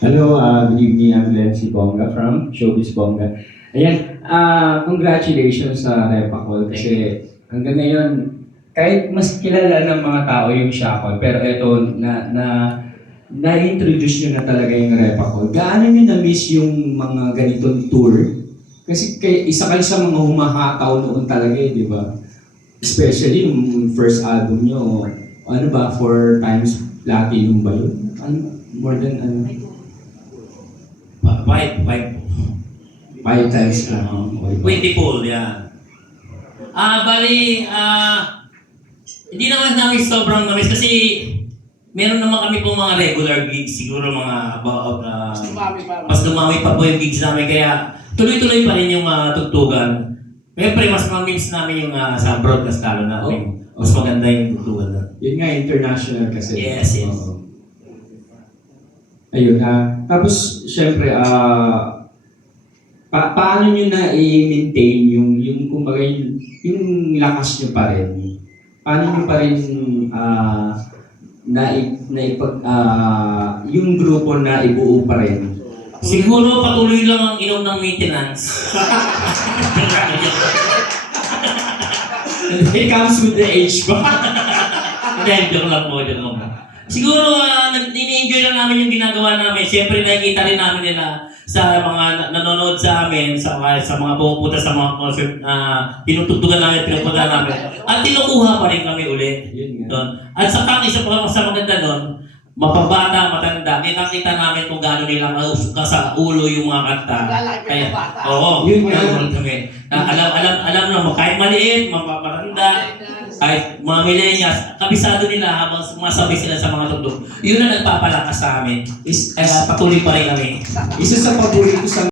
Hello, good evening. I'm Lency Bongga from Showbiz Bongga. Ayan, congratulations sa Repacol kasi hanggang ngayon, kahit mas kilala ng mga tao yung Shacol, pero eto, na-introduce nyo na talaga yung Repacol. Gaano nyo na-miss yung mga ganitong tour? Kasi isa kayo sa mga humahataw noon talaga di ba? Especially yung first album nyo, ano ba, 4 times platinum ba yun? Ano, more than ano? Five. 5 times na. 20 full, yan. Hindi naman namin sobrang namis kasi meron naman kami po mga regular gigs, siguro mga about, mas dumami pa po yung gigs namin, kaya tuloy-tuloy pa rin yung tugtugan. Siyempre, mas mamimiss namin yung sa broadcast lalo namin. Mas maganda yung tugtugan na. Yun nga, international kasi. Yes. Ayun, tapos, syempre, paano nyo na i-maintain yung kumbaga, yung lakas nyo pa rin? Paano nyo pa rin, yung grupo na ibuo pa rin? Siguro patuloy lang ang inom ng maintenance. It comes with the age ba? Hindi, joke lang po. Siguro, ini-enjoy lang namin yung ginagawa namin. Siyempre, nakikita rin namin nila sa mga nanonood sa amin, sa mga pupunta sa mga concert na tinutugtugan namin, pinupunta namin. At tinukuha pa rin kami uli. Doon. At sa isa pa sa maganda doon, mapabata, matanda, kita namin kung gaano nilang sa ulo yung mga kanta. Kaya, Yun kami. Alam na, kahit maliit, mapaparanda, kahit mga millennials, kabisado nila habang sumasabay sila sa mga tugtog. Yun ang nagpapalakas sa amin. Kaya patuloy pa rin kami. Isa sa paborito sa